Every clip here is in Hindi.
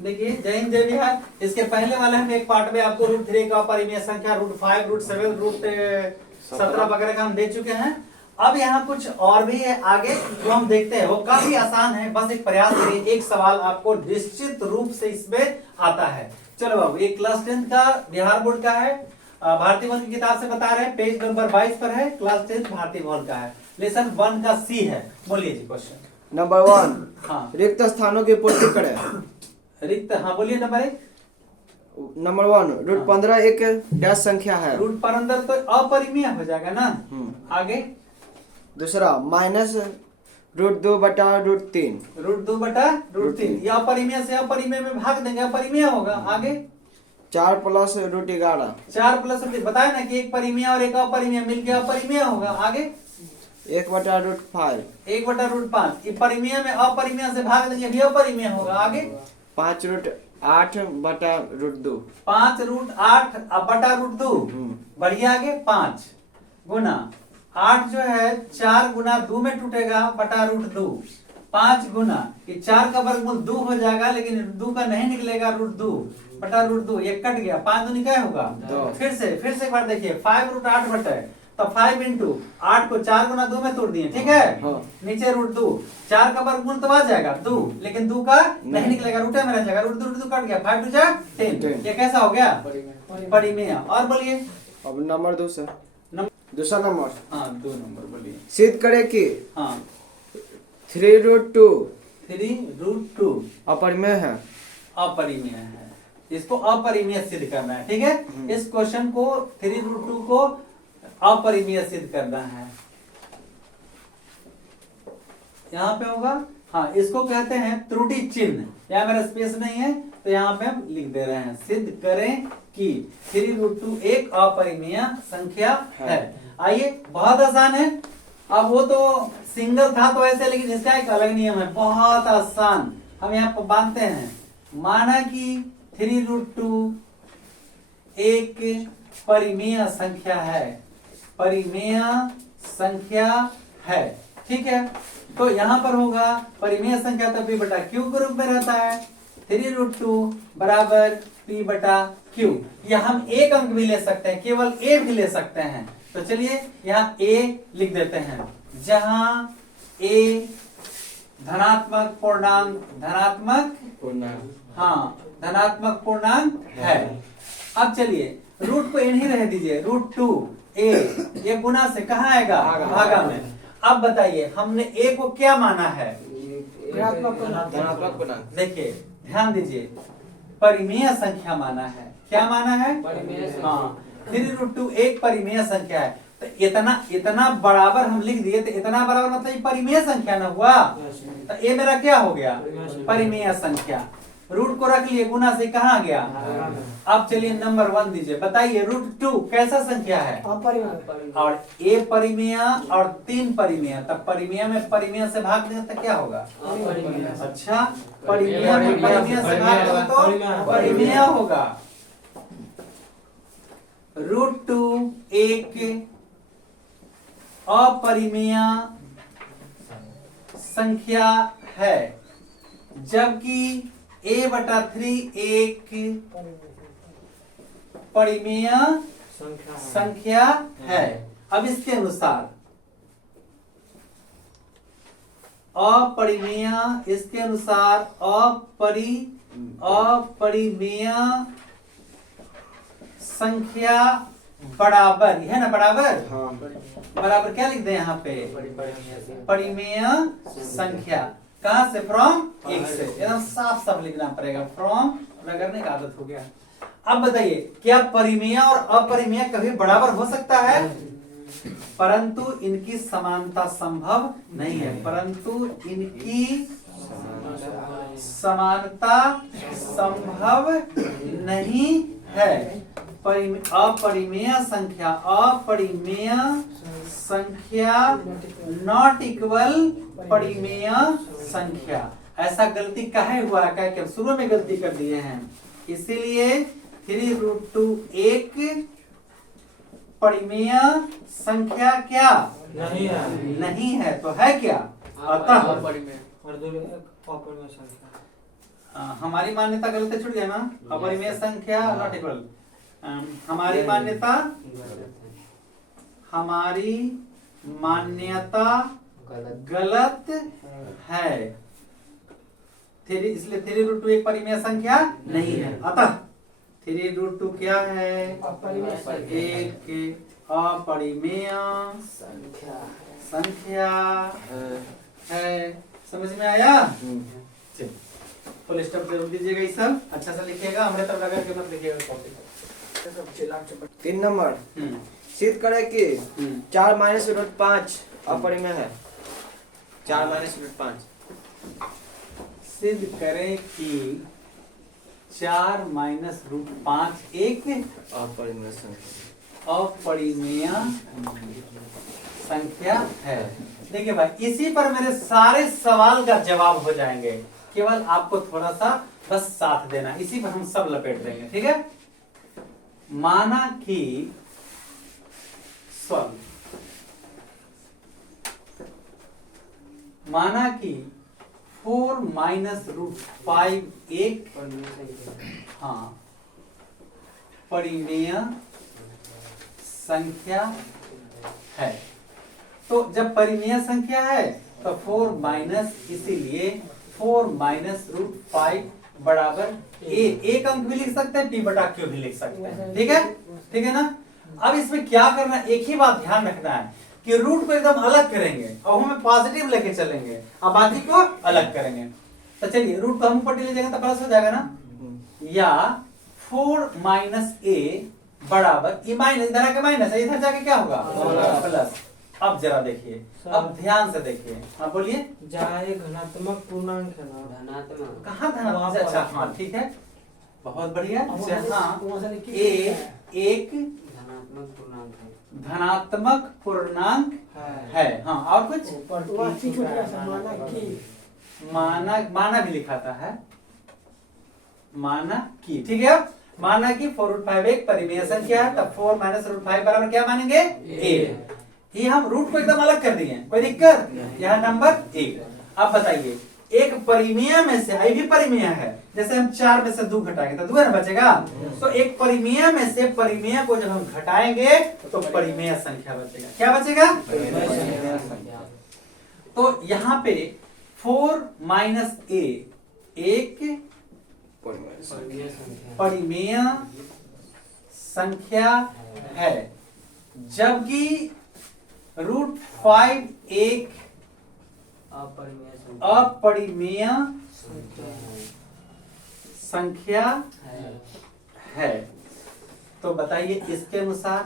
देखिए जय हिंद जय बिहार। इसके पहले वाले हम एक पार्ट में आपको रूट 3 का अपरिमेय संख्या, रूट 5, रूट 7, रूट 17 वगैरह का हम दे चुके हैं। अब यहाँ कुछ और भी है आगे जो हम देखते हैं, वो काफी आसान है। बस एक प्रयास करिए, एक सवाल आपको निश्चित रूप से इसमें आता है। चलो बाबू, ये क्लास 10 का बिहार बोर्ड का है, भारतीय भवन की किताब से बता रहे हैं, पेज नंबर 22 पर है। क्लास 10 भारतीय भवन का है, लेसन 1 का सी है। बोलिए जी क्वेश्चन नंबर 1। हाँ, रिक्त स्थानों की पूर्ति करें। रिक्त, हाँ बोलिए। नंबर 1, नंबर 1 रूट 15 एक डैश संख्या है। रूट पर अंदर तो अपरिमेय हो जाएगा ना। आगे दूसरा माइनस रूट 2 बटा रूट 3। रूट 2 बटा रूट 3, या अपरिमेय से अपरिमेय में भाग देंगे, अपरिमेय होगा। आगे 4 प्लस रूट 11। 4 प्लस रूट, बताया ना कि एक परिमेय और एक अपरिमेय मिलकर अपरिमेय होगा। आगे 1 बटा रूट 5। 1 बटा रूट 5, परिमेय में अपरिमेय से भाग देंगे, भी अपरिमेय होगा। आगे 5 रूट 8 बटा रूट 2। 5 रूट 8 बटा रूट 2। बढ़िया। आगे 5 गुना 8 जो है 4 गुना 2 में टूटेगा, बटा रूट 2। 5 गुना 4 का वर्गमूल 2 हो जाएगा, लेकिन 2 का नहीं निकलेगा, रूट 2 बटा रूट 2। ये कट गया, 5 दूनी क्या होगा? 2। फिर से एक बार देखिए, 5 रूट 8 बटे, तो 5 इंटू 8 को 4 गुना 2 में तोड़ दिए, ठीक है। नीचे रूट 2, 4 का वर्गमूल तो आ जाएगा 2, लेकिन 2 का नहीं निकलेगा, रूटे में रह जाएगा। रूट 2 कट गया, 5 2 जा 10। ये कैसा हो गया? परिमेय। और बोलिए अब नंबर 2 से दूसरा नंबर। हाँ 2 नंबर बोलिए। सिद्ध करें कि हाँ 3 रूट 2 अपरिमेय है। अपरिमेय है, इसको अपरिमेय सिद्ध करना है, ठीक है। इस क्वेश्चन को 3 रूट 2 को अपरिमेय सिद्ध करना है। यहाँ पे होगा, हाँ इसको कहते हैं त्रुटि चिन्ह। यहाँ मेरा स्पेस नहीं है तो यहाँ पे हम लिख दे रहे हैं, सिद्ध करें कि 3 रूट 2 एक अपरिमेय संख्या है। आइए, बहुत आसान है। अब वो तो सिंगल था तो ऐसे, लेकिन इसका एक अलग नियम है, बहुत आसान। हम यहाँ पर बांधते हैं, माना कि 3 रूट 2 एक परिमेय संख्या है, परिमेय संख्या है, ठीक है। तो यहाँ पर होगा परिमेय संख्या तो p बटा q के रूप में रहता है। 3 रूट 2 बराबर p बटा q। या हम एक अंक भी ले सकते हैं, केवल a भी ले सकते हैं। तो चलिए यहाँ a लिख देते हैं, जहां a धनात्मक पूर्णांक, हाँ धनात्मक पूर्णांक है। अब चलिए रूट को इन्हीं रह दीजिए, रूट 2 a, ये गुना से कहाँ आएगा? भागा में। अब बताइए हमने a को क्या माना है? धनात्मक पूर्णांक। देखिए ध्यान दीजिए, परिमेय संख्या माना है। क्या माना है? हाँ 3 रूट 2 एक परिमेय संख्या है। तो इतना बराबर हम लिख दिए, तो इतना बराबर मतलब ये परिमेय संख्या ना हुआ। तो a मेरा क्या हो गया? परिमेय संख्या। रूट को रख लिए, गुना से कहाँ गया? अब चलिए नंबर 1 दीजिए, बताइए रूट 2 कैसा संख्या है? और a परिमेय और 3 परिमेय, तब परिमेय में परिमेय से भाग दें तो क्या होगा? अच्छा, परिमेय में परिमेय से भाग दें तो परिमेय होगा। रूट 2 एक अपरिमेय संख्या है, जबकि a बटा 3 एक परिमेय संख्या है। अब इसके अनुसार अपरिमेय, इसके अनुसार अपरिमेय संख्या बराबर है ना, बराबर। बराबर क्या लिख दे यहाँ पे? परिमेय संख्या। कहां से? फ्रॉम 1 से। एकदम साफ साफ लिखना पड़ेगा, फ्रॉम, करने का आदत हो गया। अब बताइए, क्या परिमेय और अपरिमेय कभी बराबर हो सकता है? परंतु इनकी समानता संभव नहीं है, परंतु इनकी समानता संभव नहीं है। अपरिमेय संख्या नॉट इक्वल परिमेय संख्या। ऐसा गलती काहे हुआ है? कि शुरू में गलती कर दिए हैं, इसीलिए 3 रूट 2 एक परिमेय संख्या क्या नहीं है, तो है क्या? अतः हमारी मान्यता गलत है, छूट गया ना। अपरिमेय संख्या नॉट इक्वल, हमारी मान्यता गलत है, इसलिए 3√2 एक परिमेय संख्या नहीं है। अतः 3√2 क्या है? एक अपरिमेय संख्या है। समझ में आया? फुल स्टॉप जरूर दीजिएगा, ये सब अच्छा से लिखिएगा, हमने तब लगा के मत लिखिएगा कॉपी। 3 नंबर सिद्ध करें कि 4 माइनस रूट 5 अपरिमेय है। 4 माइनस रूट 5 सिद्ध करें कि 4 माइनस रूट 5 एक अपरिमेय संख्या, अपरिमेय संख्या है। देखिए भाई, इसी पर मेरे सारे सवाल का जवाब हो जाएंगे, केवल आपको थोड़ा सा बस साथ देना, इसी पर हम सब लपेट देंगे। ठीक है, माना कि माना कि 4 माइनस रूट 5 एक परिमेय संख्या है। तो जब परिमेय संख्या है तो 4 माइनस, इसीलिए 4 माइनस रूट 5 बराबर एक अंक भी लिख सकते हैं, p बटा q भी लिख सकते हैं। ठीक है ना। अब इसमें क्या करना है, एक ही बात ध्यान रखना है कि रूट को एकदम अलग करेंगे और हमें पॉजिटिव लेके चलेंगे और बाकी को अलग करेंगे। तो चलिए रूट को हम ऊपर ले जाएंगे तो प्लस हो जाएगा ना, या 4 माइनस a बराबर, ये माइनस इधर आके माइनस है, इधर जाके क्या होगा प्लस। अब जरा देखिए, अब ध्यान से देखिए, हाँ बोलिए। जाए धनात्मक पूर्णांक है ना, धनात्मक कहाँ धनात्मक? अच्छा हाँ ठीक है, बहुत बढ़िया। हाँ, a एक धनात्मक पूर्णांक है, धनात्मक पूर्णांक है। हाँ, और कुछ? माना भी लिखाता है, माना की। ठीक है, माना कि 4√5 एक परिमेय संख्या है, तब 4 माइनस रूट 5 बराबर क्या मानेंगे? a। ये हम रूट को एकदम अलग कर दिए, कोई दिक्कत? यह नंबर 1। अब बताइए, एक परिमेय में से, आई भी परिमेय है, जैसे हम 4 में से 2 घटाएंगे तो 2 ना बचेगा। तो एक परिमेय में से परिमेय को जब हम घटाएंगे तो परिमेय संख्या बचेगा। क्या बचेगा? परिमेय संख्या। तो यहाँ पे 4 माइनस a एक परिमेय संख्या है, जबकि रूट 5 एक अपरिमेय संख्या है। तो बताइए इसके अनुसार,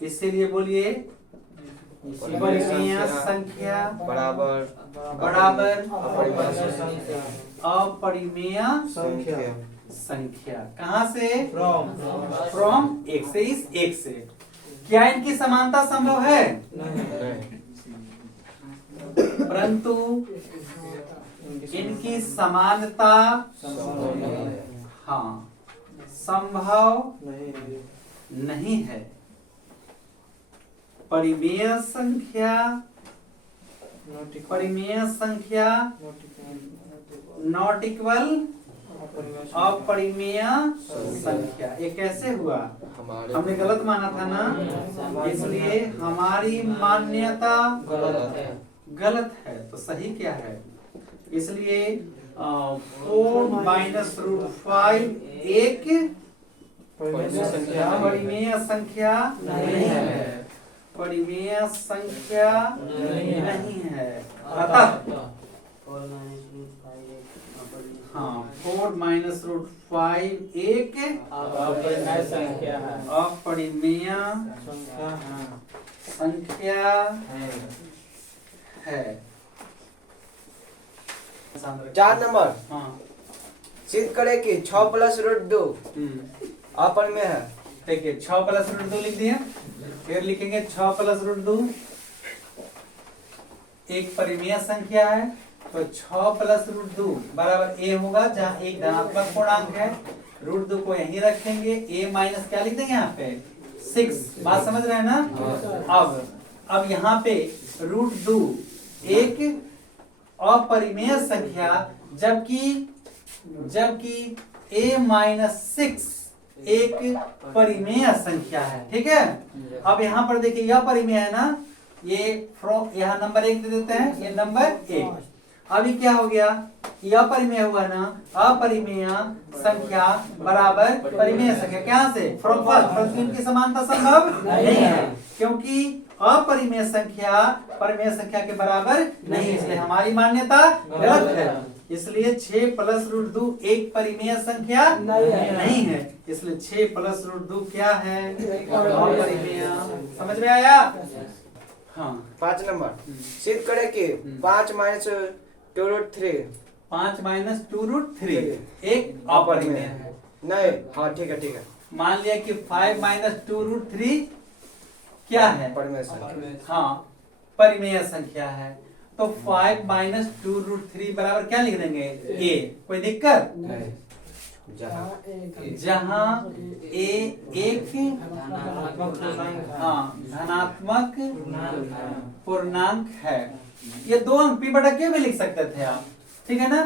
इसीलिए बोलिए परिमेय संख्या बराबर अपरिमेय संख्या। कहां से? फ्रॉम एक से, इस एक से। क्या इनकी समानता संभव है? परंतु इनकी समानता हाँ संभव नहीं है। परिमेय संख्या नॉट इक्वल अपरिमेय संख्या। ये कैसे हुआ? हमने गलत माना था ना, इसलिए हमारी मान्यता गलत है। तो सही क्या है? इसलिए 4 माइनस रूट 5 एक परिमेय संख्या नहीं है, परिमेय संख्या नहीं है। अतः हाँ 4 माइनस रूट 5 एक अपरिमेय संख्या है। 4 नंबर हाँ सिद्ध करें कि 6 प्लस रूट 2 अपरिमेय है। देखिए 6 प्लस रूट 2 लिख दिया, फिर लिखेंगे 6 प्लस रूट 2 एक परिमेय संख्या है। तो 6 प्लस रूट 2 बराबर a होगा, जहाँ एक धनात्मक पूर्णांक है। रूट 2 को यहीं रखेंगे, a माइनस क्या लिख देंगे यहाँ पे 6। बात समझ रहे हैं ना? अब यहाँ पे रूट 2 एक अपरिमेय संख्या जबकि a माइनस 6 एक परिमेय संख्या है। ठीक है, अब यहाँ पर देखिए यह परिमेय है ना, ये यहाँ नंबर 1 दे देते हैं, ये नंबर 1। अभी क्या हो गया, यह अपरिमेय हुआ ना, अपरिमेय संख्या बराबर परिमेय संख्या, क्या से फ्रॉम फर्स्ट, परंतु इनकी समानता संभव नहीं है क्योंकि अपरिमेय संख्या परिमेय संख्या के बराबर नहीं, इसलिए हमारी मान्यता गलत है। इसलिए 6 प्लस रूट 2 एक परिमेय संख्या नहीं है, इसलिए 6 प्लस रूट 2 क्या है, अपरिमेय। समझ में आया? हाँ, 5 नंबर सिद्ध करें कि 5 माइनस 2 रूट 3 5 माइनस 2 रूट 3 एक अपरिमेय है। नहीं, हाँ ठीक है ठीक है, मान लिया कि 5 माइनस 2 रूट 3 क्या है, परिमेय संख्या। हाँ परिमेय संख्या है। तो 5 माइनस 2 रूट 3 बराबर क्या लिख देंगे, a। कोई दिक्कत? जहाँ a एक धनात्मक पूर्णांक है, ये 2 अंक p बटा q भी लिख सकते थे आप, ठीक है ना।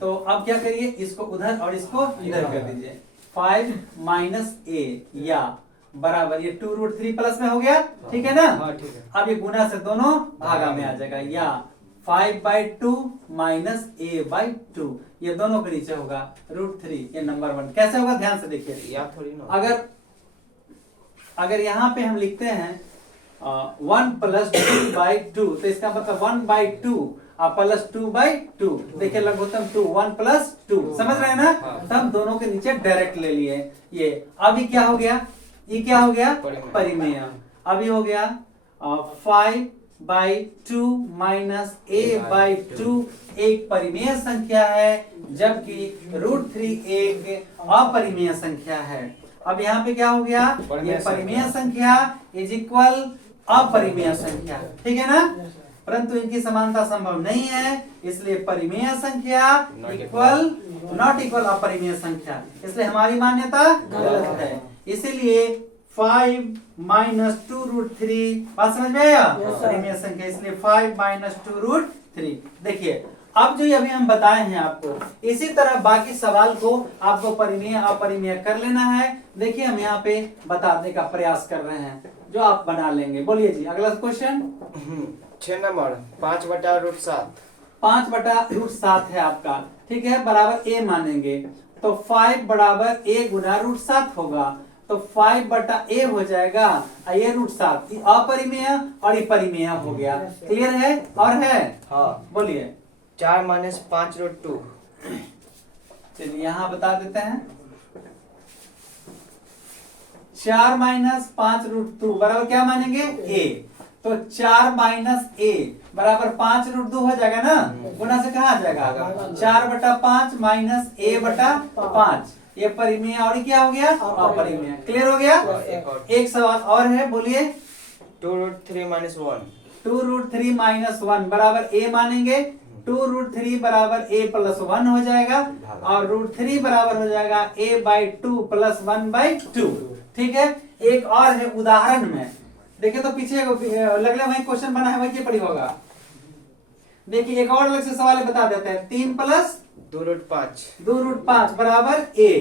तो अब क्या करिए, इसको उधर और इसको इधर कर दीजिए। 5 माइनस a या बराबर ये 2 रूट 3 प्लस में हो गया, ठीक है ना। हाँ ठीक है, अब ये गुना से दोनों भागा में आ जाएगा, या 5/2 माइनस a/2, ये दोनों के नीचे होगा √3, ये नंबर 1। कैसे होगा ध्यान से देखिए, या थोड़ी ना, अगर यहाँ पे हम लिखते हैं 1 प्लस 2/2, तो इसका मतलब 1/2 प्लस 2/2, देखिए लघुत्तम 2, 1 प्लस 2, समझ रहे हैं ना। तब दोनों के नीचे डायरेक्ट ले लिए ये। अभी क्या हो गया, ये क्या हो गया, परिमेय। अभी हो गया 5/2 माइनस a/2 एक परिमेय संख्या है, जबकि √3 एक अपरिमेय संख्या है। अब यहाँ पे क्या हो गया, ये परिमेय संख्या इज इक्वल अपरिमेय संख्या, ठीक है ना। परंतु इनकी समानता संभव नहीं है, इसलिए परिमेय संख्या इक्वल नॉट इक्वल अपरिमेय संख्या, इसलिए हमारी मान्यता गलत है। इसीलिए 5 माइनस 2 रूट 3, बात समझ में आया, परिमेय संख्या, इसलिए 5 माइनस 2 रूट 3। देखिए अब जो अभी हम बताए हैं आपको, इसी तरह बाकी सवाल को आपको परिमेय अपरिमेय कर लेना है। देखिए हम यहाँ पे बताने का प्रयास कर रहे हैं, जो आप बना लेंगे। बोलिए जी, अगला क्वेश्चन। 6 नंबर 5/√7 5/√7 है आपका, ठीक है, बराबर a मानेंगे तो 5 बराबर a गुना √7 होगा, तो 5/a हो जाएगा, ये √7 अपरिमेय और ये परिमेय हो गया। क्लियर है? और है? हाँ, बोलिए। 4 माइनस 5√2, चलिए यहाँ बता देते हैं। 4 माइनस 5√2 बराबर क्या मानेंगे, a। तो 4 माइनस a बराबर 5√2 हो जाएगा ना, गुना से कहाँ आ जाएगा, 4/5 माइनस a/5, ये परिमेय और ये क्या हो गया, अपरिमेय। क्लियर हो गया? एक सवाल और है, बोलिए। 2√3 माइनस 1, 2√3 माइनस 1 बराबर a मानेंगे, 2√3 बराबर a प्लस 1 हो जाएगा, और √3 बराबर हो जाएगा a/2 प्लस 1/2, ठीक है। एक और है उदाहरण में, देखिए तो पीछे लगले वही क्वेश्चन बना है, वही पढ़ी होगा। देखिए एक और अलग से सवाल बता देते हैं। 3 प्लस 2√5 बराबर a,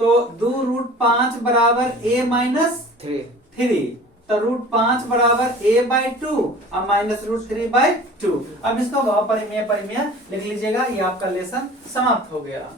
तो 2√5 बराबर a माइनस 3, तो √5 बराबर a/2 और माइनस √3/2। अब इसको अपरिमेय परिमेय लिख लीजिएगा, ये आपका लेसन समाप्त हो गया।